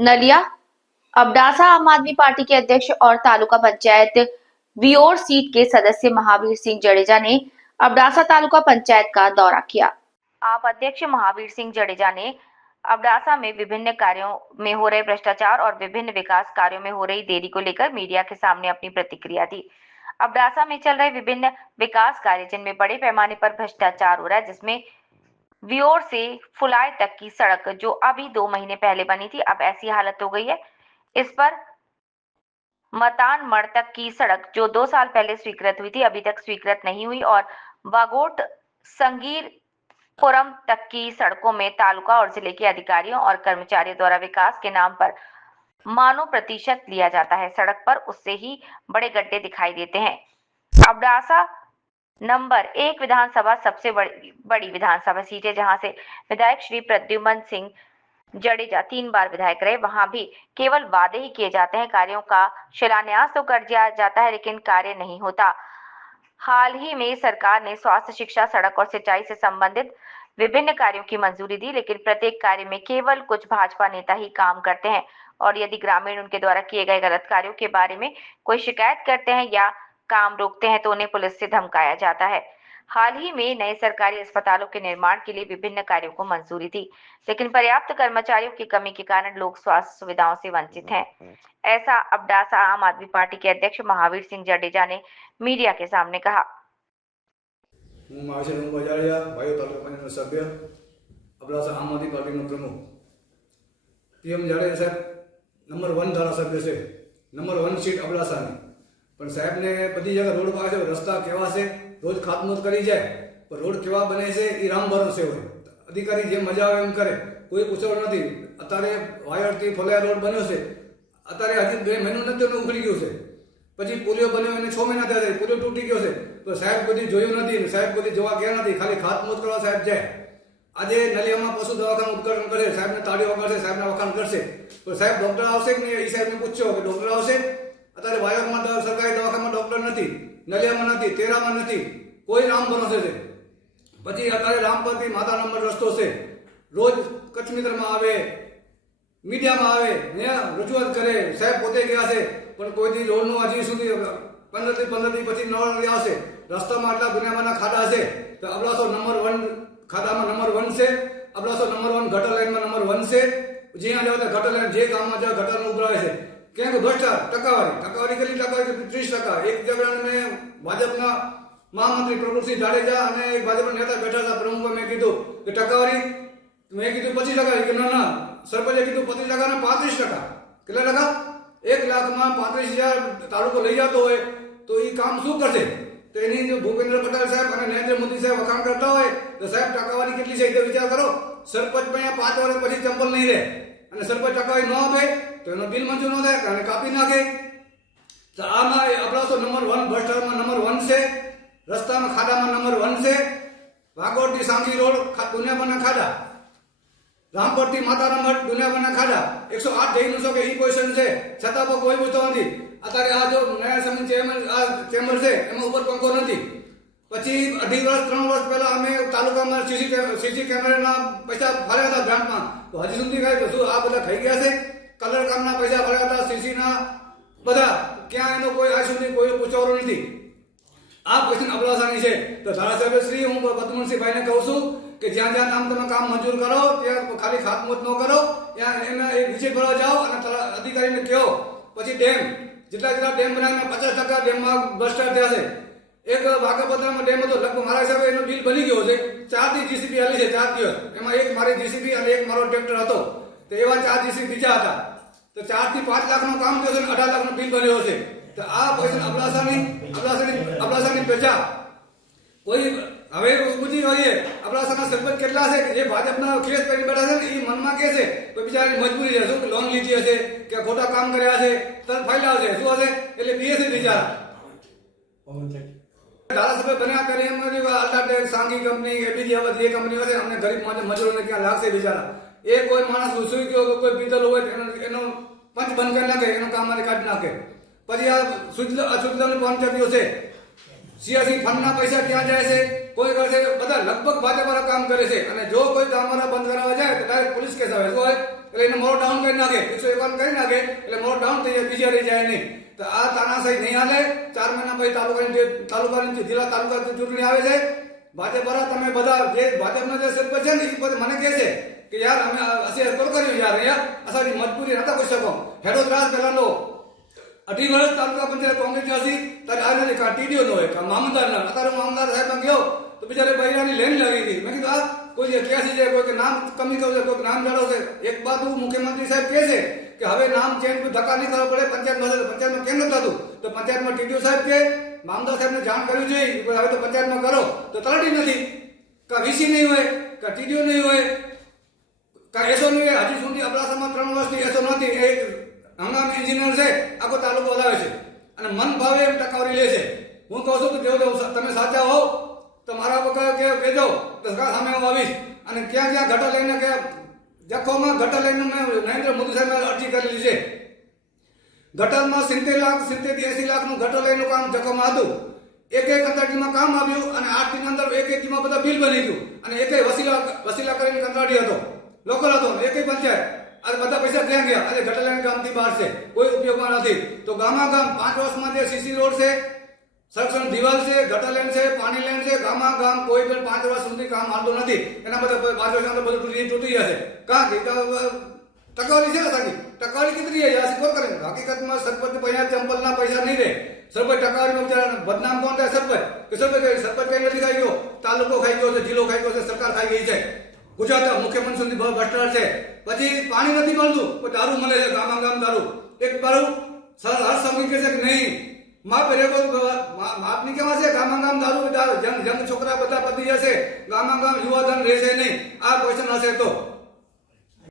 नलिया अबडासा आम आदमी पार्टी के अध्यक्ष और तालुका पंचायत विओर सीट के सदस्य महावीर सिंह जडेजा ने अबडासा तालुका पंचायत का दौरा किया। आप अध्यक्ष महावीर सिंह जडेजा ने अबडासा में विभिन्न कार्यों में हो रहे भ्रष्टाचार और विभिन्न विकास कार्यों में हो रही देरी को लेकर मीडिया के सामने अपनी प्रतिक्रिया दी। अबडासा में चल रहे विभिन्न विकास कार्य जिनमें बड़े पैमाने पर भ्रष्टाचार हो रहा है, जिसमें विओर से फुलाय तक की सड़क जो अभी 2 महीने पहले बनी थी, अब ऐसी हालत हो गई है। इस पर मतान मड़ तक की सड़क जो 2 साल पहले स्वीकृत हुई थी, अभी तक स्वीकृत नहीं हुई और वागोट संगीरपुरम तक की सड़कों में तालुका और जिले के अधिकारियों और कर्मचारियों द्वारा विकास के नाम पर मानो प्रतिशत लिया जाता है। सड़क पर उससे ही बड़े गड्ढे दिखाई देते हैं। अबडासा नंबर 1 विधानसभा सबसे बड़ी विधानसभा सीट है, जहां से विधायक श्री प्रद्युमन सिंह जडेजा 3 बार विधायक रहे। वहां भी केवल वादे ही किए जाते हैं, कार्यों का शिलान्यास तो कर दिया जाता है लेकिन कार्य नहीं होता। हाल ही में सरकार ने स्वास्थ्य, शिक्षा, सड़क और सिंचाई से संबंधित विभिन्न कार्यों की मंजूरी दी, लेकिन प्रत्येक कार्य में केवल कुछ भाजपा नेता ही काम करते हैं और यदि ग्रामीण उनके द्वारा किए गए गलत कार्यों के बारे में कोई शिकायत करते हैं या काम रोकते हैं तो उन्हें पुलिस से धमकाया जाता है। हाल ही में नए सरकारी अस्पतालों के निर्माण के लिए विभिन्न कार्यों को मंजूरी थी, लेकिन पर्याप्त कर्मचारियों की कमी के कारण लोग स्वास्थ्य सुविधाओं से वंचित हैं। ऐसा अबडासा आम आदमी पार्टी के अध्यक्ष महावीर सिंह जडेजा ने मीडिया के सामने कहा। अबडासा आम आदमी पार्टी प्रमुख पीएम जाडेजा साहब नंबर 1 धारासभ्य से नंबर 1 सीट अबडासा ने पण साहेब ने बधी जगह रोड पासे रस्ता केवा से रोज खातमुहूर्त करी जाए पर रोड केवा बने से ई राम भरोसे होय। अधिकारी जे मजा आवे एम करे, कोई पूछो नहीं। अतारे वायर थी फलाया रोड बन्यो से अतारे हजी 2 महीनो नथी तो उखड़ी गयो से, पछी पोलियो बन्यो एने 6 महीना थया पोलियो तूटी गयो से तो साहेब कदी जोयो नहीं, साहेब कदी जोवा गया नहीं, खाली खातमुहूर्त करवा साहेब जाए। आज नलिया में पशु दवाखाना उपकरण करे, साहेब ने ताड़ी वगाड़े, साहेब ने वखाण करशे तो साहेब डॉक्टर आवशे कि नहीं, साहेब ने पूछो कि डॉक्टर आवशे। अतारे वायर में सरकारी दवाखाना में डॉक्टर नहीं, नलिया में नहीं, तेरा में नहीं, कोई राम भरोसे से। पछी अतारे रामपति माता नंबर रस्तो से रोज कच्छ मित्र में आवे, मीडिया में आवे, रजूआत करे, साहेब पोते गया से पण कोई दी रोड नो हजी सुधी 15 दी पछी नवा नहीं आवशे। रस्ता में आटला दुनियामाना खाडा छे तो अबडासा नंबर 1 खादा में नंबर 1 से, अबडासा नंबर 1 गटर लाइन में नंबर 1 से। ज्યાં जाओ गटर लाइन जे गाम में जाओ गटर में उभरावे छे क्या भ्रष्टाचार टकावारी કેટલી ટકાવારી 30%। एक जगह में भाजपा महामंत्री प्रभुसिंह जाडेजा અને એક ભાજપના નેતા બેઠા હતા પ્રમુખ, મેં કીધું કે ટકાવારી, મેં કીધું 25% કે ના સરપંચે કીધું 25% ને 35%। કેટલા ટકા? 1 લાખ માં 35,000 તાલુકો લઈ જતો હોય તો એ કામ શું કરશે? તો એની જો ભૂપેન્દ્ર પટેલ સાહેબ અને નરેન્દ્ર મોદી સાહેબ વખાણ કરતા હોય તો સાહેબ ટકાવારી કેટલી છે એ વિચાર કરો। સરપંચ પણ 5 વર્ષ પછી ચંપલ નહીં રહે અને સરપંચ ટકાવારી ન આપે તો એનો બિલ મંજૂર ન થાય અને કાપી નાખે। તો આમાં અબડાસો નંબર 1 ભ્રષ્ટાચારમાં નંબર 1 છે, रस्ता में खाड़ा में नंबर 1 से। वागोट की सांगी रोड दुनिया बना खाड़ा, रामपुर थी माता नंबर दुनिया बना खाड़ा 108 डेइनोसो के ई पोजीशन से छता पर कोई पूछतो नहीं। अतारे आ जो नया समय चेम्बर से एम ऊपर पंखो नहीं। पछी 2.5 वर्ष 3 वर्ष पहला अमे तालुका में सीसी कैमरा पैसा भर्या था ग्रांट में तो हजी सुधी कहे तो शू आ बधा खाई गया से। कलर काम ना पैसा भर्या था सीसी ना बधा क्या एनो कोई आज सुधी कोई पूछवारो नहीं। आ क्वेश्चन अबडासानी है तो धारासभ्य श्री हूँ प्रद्युमनसिंह भाई ने कहूँ छू कि ज्યાં જ્યાં તમે કામ મંજૂર કરો ત્યાં ખાલી ખાતમુહૂર્ત ન કરો, ત્યાં એને એક વિઝિટ ભરવા જાઓ અને અધિકારીને કહો। પછી ડેમ જેટલા ડેમ બનાવીને 50% ડેમમાં ભ્રષ્ટાચાર થયા છે। એક વાઘાપત્રામાં ડેમ હતો, લગભગ મારા હિસાબે એનો બિલ બની ગયો છે। 4 દી જીસીબી હાલી છે, 4 દિવસ એમાં એક મારી જીસીબી અને એક મારો ટ્રેક્ટર હતો તો એવા 4 જીસીબી બીજા હતા તો 4 થી 5 લાખનું કામ થયું છે અને 18 લાખનું બિલ બન્યો છે। तो आ क्वेश्चन अबडासानी प्रजा कोई हवे बुझी रही है। अबडासाना सरपंच કેટલા છે કે જે ભાજપના કેસ કરી બેઠા છે ને એ મનમાં કે છે તો બિચારી મજબૂરી છે, શું લોન લીધી હશે કે ખોટા કામ કર્યા છે તરત ફાઇલ આવશે શું હશે એટલે બીએસસી બિચારા ધારાસભ્ય બન્યા કરે એમ નથી। અલ્ટ્રાટેક सांगी कंपनी एबीजी હવે જે કંપની હશે અમને ગરીબ મજૂરોને ક્યાં લાગશે બિચારા। એ કોઈ માણસ સુઈ ગયો કે કોઈ પીતલ હોય એનો પંચ બંધ કરી નાખે, એનો કામ માટે કાઢી નાખે। પછી આ અશુદ્ધનું પંચાયતીઓ છે, સિયાસી ફંડના પૈસા ક્યાં જાય છે કોઈ કરે છે, બધા લગભગ ભાજપ વાળા કામ કરે છે અને જો કોઈ કામ બંધ કરાવવા જાય તો ડાયરેક્ટ પોલીસ કેસ આવે। શું હોય એટલે એને મોડો ડાઉન કરી નાખે, 151 કરી નાખે એટલે મોડો ડાઉન થઈ જાય, બીજા રહી જાય નહીં. તો આ તાનાશાહી નહીં હાલે. 4 મહિના પછી તાલુકાની જિલ્લા તાલુકા ચૂંટણી આવે છે. ભાજપ વાળા તમે બધા જે ભાજપના જે સરપંચ છે ને એ પોતે મને કહે છે કે યાર અમે અસી અસર કર્યું યાર, અહીંયા અસાની મજબૂરી નતા કરી શકો. હેડો ત્રાસ પેલાનો 2.5 વર્ષ તાલુકા પંચાયત કોંગ્રેસ હતી ત્યારે આ નથી કા ટીડીઓ નો હોય કા મામલતદાર ના. અત્યારે મામલતદાર સાહેબ ગયો તો બિચારે બૈરાની લેન લાગી ગઈ. મેં કીધું આ કોઈ જે ક્યાંથી જાય, કોઈ કે નામ કમી કરશે, કોઈ નામ જાળવશે. એક બાજુ મુખ્યમંત્રી સાહેબ કહે છે કે હવે નામ ચેન્જ ધક્કા નહીં કરવા પડે, પંચાયતમાં કેમ નથી થતું? તો પંચાયતમાં ટીડીઓ સાહેબ કે મામલતદાર સાહેબને જાણ કરવી જોઈએ, હવે તો પંચાયતમાં કરો. તો તલાટી નથી, કા વીસી નહીં હોય, કા ટીડીઓ નહીં હોય, કા એસો નહીં હોય. હજી સુધી અબડાસામાં 3 વર્ષથી એસો નથી. એક હંગામી એન્જિનિયર છે, આખો તાલુકો હલાવે છે અને મન ભાવે એમ ટકાવરી લે છે. હું કહું છું કે જો તમે સાચા હો તો મારા વગર કે કહેજો તો સામે હું આવીશ. અને ક્યાં ક્યાં ઘટા લઈને કે જખોમાં ઘટા લઈને મેં નરેન્દ્ર મોદી સાહેબે અરજી કરેલી છે. ગટરમાં 70 લાખ 70 થી 80 લાખનું ગટર લઈનું કામ જખોમાં હતું. એક કંત્રાટીમાં કામ આવ્યું અને 8 દિન અંદર એક દીમાં બધા બિલ બની ગયું અને એક વસીલા કરીને કંત્રાટી હતો, લોકલ હતો, એક પંચાયત. આ બધા પૈસા ક્યાં ગયા? અને ગટર લાઈન ગામથી બહાર છે, કોઈ ઉપયોગમાં નથી. તો ગામમાં ગામ 5 વર્ષમાં જે સીસી રોડ છે, સંરક્ષણ દિવાલ છે, ગટર લાઈન છે, પાણી લાઈન છે, ગામમાં ગામ કોઈ પણ 5 વર્ષ સુધી કામ હાલતું નથી. એના બધા 5 વર્ષ અંદર બધું તૂટી જશે. કારણ કે ટકાવારી છે ને સાચી ટકાવારી કેટલી છે આ કોણ કરે? હકીકતમાં સરપંચ પૈસા ચંપલના પૈસા નહીં રહે. સરપંચ ટકાવારીમાં બિચારા બદનામ કોણ થાય? સરપંચ કઈ નથી ખાઈ ગયો, તાલુકો ખાઈ ગયો છે, જિલ્લો ખાઈ ગયો છે, સરકાર ખાઈ ગઈ છે. ગુજરાત મુખ્યમંત્રી સુધી ભ્રષ્ટાચાર છે. પછી પાણી નથી મળતું, દારૂ મળે છે, ગામમાં ગામ દારૂ. એક દારૂ હર્ષ સંઘવી કહે છે કે નહીં માપ માપની કેવા છે? ગામમાં ગામ દારૂ જંગ છોકરા બધા પતી જશે, ગામમાં ગામ યુવાધન રહેશે નહીં. આ ક્વેશ્ચન હશે તો